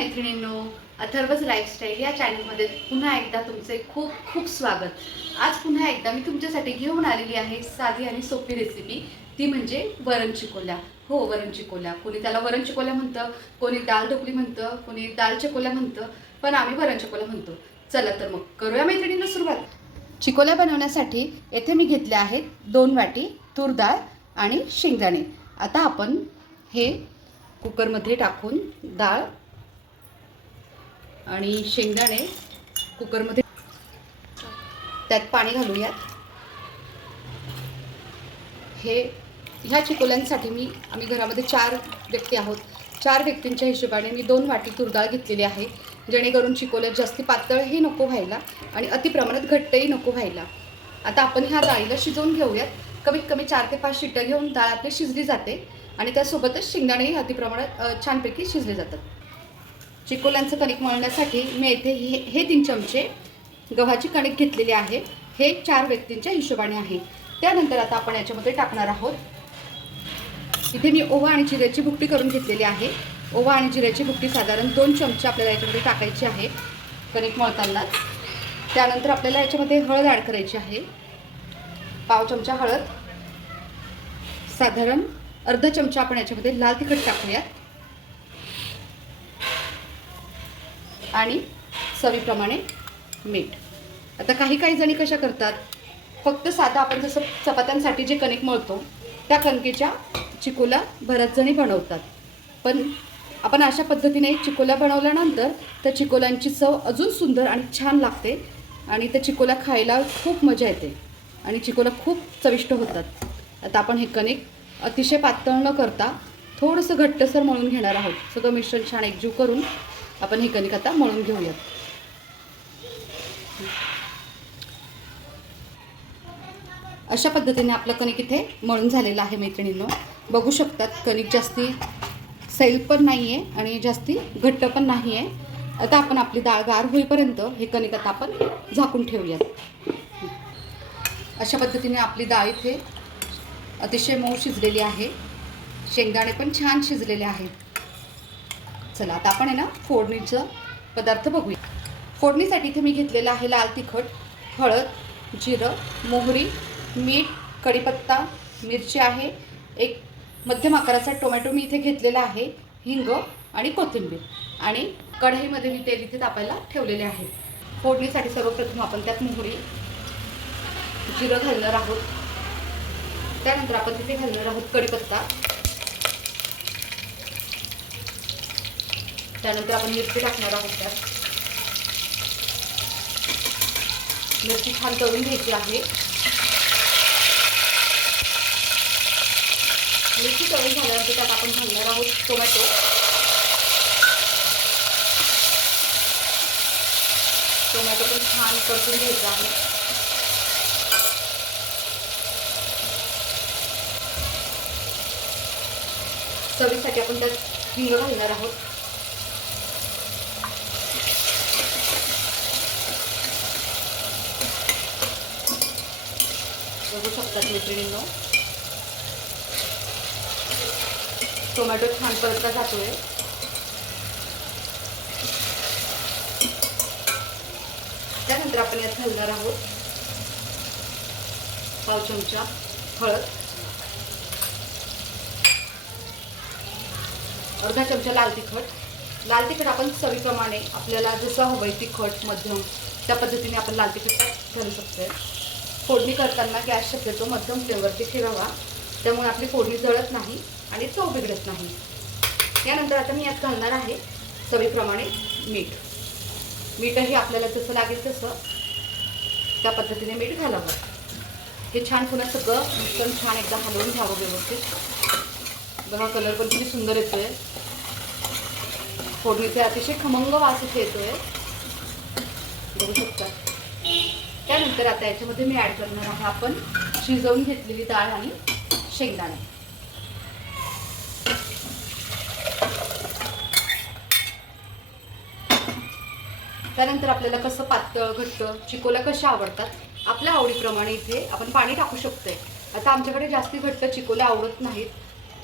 मैत्रिणींनो अथर्वज लाईफस्टाईल या चॅनलमध्ये पुन्हा एकदा तुमचे खूप खूप स्वागत. आज पुन्हा एकदा मी तुमच्यासाठी घेऊन आलेली आहे साधी आणि सोपी रेसिपी ती म्हणजे वरण चिकोल्या हो वरण चिकोल्या कोणी त्याला वरण चिकोल्या म्हणतं कोणी दाल ढोकली म्हणतं कोणी दाल चिकोल्या म्हणतं पण आम्ही वरण चिकोल्या म्हणतो. चला तर मग करूया मैत्रिणींना सुरुवात. चिकोल्या बनवण्यासाठी येथे मी घेतल्या आहेत दोन वाटी तूर डाळ आणि शेंगदाणे. आता आपण हे कुकरमध्ये टाकून डाळ आणि शेंगदाणे कुकरमध्ये. त्यात पाणी घालूयात. हे ह्या चिकोल्यांसाठी मी आम्ही घरामध्ये चार व्यक्ती आहोत. चार व्यक्तींच्या हिशोबाने मी दोन वाटी तुरडाळ घेतलेली आहे जेणेकरून चिकोल्यात जास्ती पातळही नको व्हायला आणि अतिप्रमाणात घट्टही नको व्हायला. आता आपण ह्या डाळीला शिजवून घेऊयात. कमीत कमी चार ते पाच शिट्ट्या घेऊन डाळ आपली शिजली जाते आणि त्यासोबतच शेंगदाणेही अतिप्रमाणात छानपैकी शिजले जातात. चिकोल्यांचं कणिक मळण्यासाठी मी येथे हे हे तीन चमचे गव्हाची कणिक घेतलेली आहे. हे चार व्यक्तींच्या हिशोबाने आहे. त्यानंतर आता आपण याच्यामध्ये टाकणार आहोत. इथे मी ओवा आणि जिऱ्याची भुकटी करून घेतलेली आहे. ओवा आणि जिऱ्याची भुकटी साधारण दोन चमचे आपल्याला याच्यामध्ये टाकायची आहे कणिक मळतानाच त्यानंतर आपल्याला याच्यामध्ये हळद ॲड करायची आहे. पाव चमचा हळद. साधारण अर्धा चमचा आपण याच्यामध्ये लाल तिखट टाकूयात. आणि चवीप्रमाणे मीठ. आता काही काही जणी कशा करतात फक्त साधा आपण जसं चपात्यांसाठी जे कणिक मळतो त्या कणकेच्या चिकोला बऱ्याच जणी बनवतात. पण आपण अशा पद्धतीने चिकोला बनवल्यानंतर त्या चिकोल्यांची चव अजून सुंदर आणि छान लागते आणि त्या चिकोला खायला खूप मजा येते आणि चिकोला खूप चविष्ट होतात. आता आपण हे कणिक अतिशय पातळ न करता थोडंसं घट्टसर मळून घेणार आहोत. सगळं मिश्रण छान एकजीव करून आपण हे कणिक आता मळून घेऊयात. अशा पद्धतीने आपलं कणिक इथे मळून झालेलं आहे मैत्रिणींनो. बघू शकतात कणिक जास्ती सैल पण नाही आहे आणि जास्ती घट्ट पण नाही आहे आता आपण आपली डाळ गार होईपर्यंत हे कणिक आता आपण झाकून ठेवूयात. अशा पद्धतीने आपली डाळ इथे अतिशय मऊ शिजलेली आहे. शेंगदाणे पण छान शिजलेले आहेत. चला आता आपण आहे ना फोडणीचं पदार्थ बघूया. फोडणीसाठी इथे मी घेतलेलं आहे लाल तिखट हळद जिरं मोहरी मीठ कढीपत्ता मिरची आहे एक मध्यम आकाराचा टोमॅटो मी इथे घेतलेला आहे हिंग आणि कोथिंबीर. आणि कढईमध्ये मी तेल इथे तापायला ठेवलेले आहे. फोडणीसाठी सर्वप्रथम आपण त्यात मोहरी जिरं घालणार आहोत. त्यानंतर आपण तिथे घालणार आहोत कढीपत्ता. त्यानंतर आपण मिरची टाकणार आहोत त्यात. मिरची छान तळून घ्यायची आहे. मिरची तळून झाल्यानंतर त्यात आपण घालणार आहोत टोमॅटो. टोमॅटो पण छान परतून घ्यायचा आहे. चवीसाठी आपण त्यात हिंग घालणार आहोत. बघू शकतात मैत्रिणींनो. टोमॅटो छान परतला जातोय. त्यानंतर आपण यात घालणार आहोत पाव चमचा हळद. अर्धा चमचा लाल तिखट. लाल तिखट आपण चवीप्रमाणे आपल्याला जसं हवं आहे तिखट मध्यम त्या पद्धतीने आपण लाल तिखट घालू शकतोय. फोडणी करताना गॅस शक्यतो मध्यम फ्लेवरती ठेवावा. त्यामुळे आपली फोडणी जळत नाही आणि चव बिघडत नाही. यानंतर आता मी यात घालणार आहे चवीप्रमाणे मीठ. मीठही आपल्याला जसं लागेल तसं त्या पद्धतीने मीठ घालावं. हे छान पुन्हा सगळं मिश्रण छान एकदा हलवून घ्यावं व्यवस्थित. बघा कलर पण किती सुंदर येतो आहे फोडणीचे अतिशय खमंग वास इथे आहे बघू शकता. त्यानंतर आता याच्यामध्ये मी ॲड करणार आहे आपण शिजवून घेतलेली डाळ आणि शेंगदाणे. त्यानंतर आपल्याला कसं पातळ घट्ट चिकोल्या कशा आवडतात आपल्या आवडीप्रमाणे इथे आपण पाणी टाकू शकतोय. आता आमच्याकडे जास्ती घट्ट चिकोल्या आवडत नाहीत.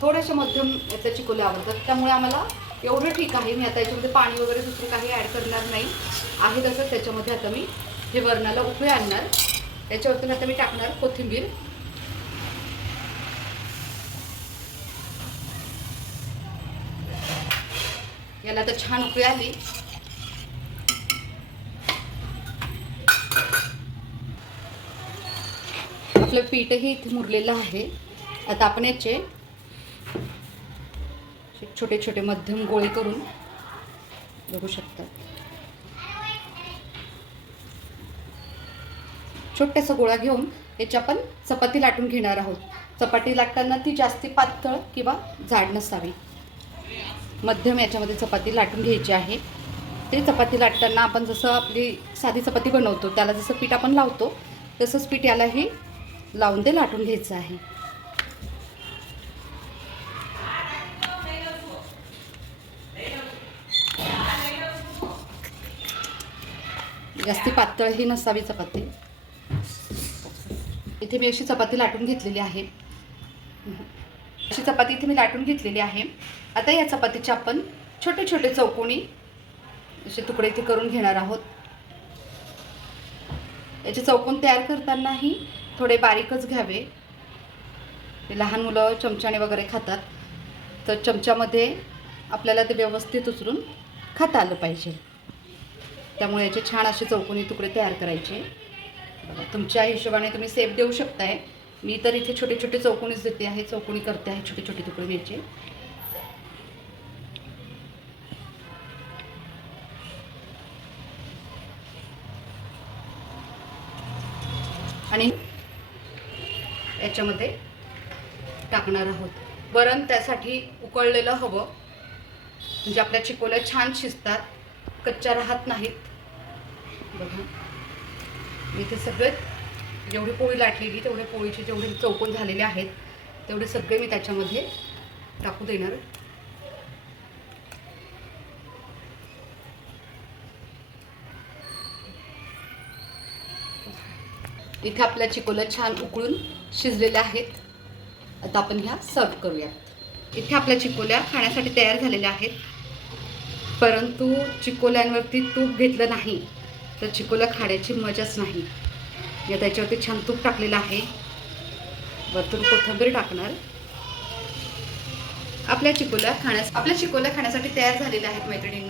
थोड्याशा मध्यम याच्या चिकोल्या आवडतात. त्यामुळे आम्हाला एवढं ठीक आहे. मी आता याच्यामध्ये पाणी वगैरे दुसरं काही ॲड करणार नाही. आहे तसंच त्याच्यामध्ये आता मी हे वरणाला उकळी आणणार. त्याच्यावरतून आता मी टाकणार कोथिंबीर. याला आता छान उकळी आली. आपलं पीठही इथे मुरलेलं आहे. आता आपण याचे छोटे छोटे मध्यम गोळे करून बघू शकतात छोट्यासा गोळा घेऊन याची आपण चपाती लाटून घेणार आहोत. चपाती लाटताना ती जास्ती पातळ किंवा जाड नसावी. मध्यम याच्यामध्ये चपाती लाटून घ्यायची आहे. ते चपाती लाटताना आपण जसं आपली साधी चपाती बनवतो त्याला जसं पीठ आपण लावतो तसंच पीठ यालाही लावून ते लाटून घ्यायचं आहे. जास्ती पातळही नसावी चपाती. इथे मी अशी चपाती लाटून घेतलेली आहे. अशी चपाती इथे मी लाटून घेतलेली आहे. आता या चपातीचे आपण छोटे छोटे चौकोनी असे तुकडे इथे करून घेणार आहोत. याचे चौकोन तयार करतानाही थोडे बारीकच घ्यावे. ते लहान मुलं चमच्याने वगैरे खातात. तर चमच्यामध्ये आपल्याला ते व्यवस्थित उचलून खाता आलं पाहिजे. त्यामुळे याचे छान असे चौकोनी तुकडे तयार करायचे. तुमच्या हिशोबाने तुम्ही सेप देऊ शकताय. मी तर इथे छोटे छोटे चौकोनीच देते आहे चौकोनी करते आहे छोटे छोटे तुकडे घ्यायचे. आणि याच्यामध्ये टाकणार आहोत. वरण त्यासाठी उकळलेलं हवं. म्हणजे आपल्या चिकोल्या छान शिजतात. कच्च्या राहत नाहीत. बघा. इथे सगळे जेवढी पोळी लाटलेली तेवढे पोळीचे जेवढे चौकोन झालेले आहेत तेवढे सगळे मी त्याच्यामध्ये टाकू देणार. इथे आपल्या चिकोल्या छान उकळून शिजलेल्या आहेत. आता आपण ह्या सर्व करूयात इथे आपल्या चिकोल्या खाण्यासाठी तयार झालेल्या आहेत. परंतु चिकोल्यांवरती तूप घेतलं नाही. तर चिकोल्या खाण्याची मजाच नाही. या त्याच्यावरती छान तूप टाकलेलं आहे. वरतून कोथिंबीर टाकणार. आपल्या चिकोल्या खाण्यास आपल्या चिकोल्या खाण्यासाठी तयार झालेल्या आहेत मैत्रिणींना.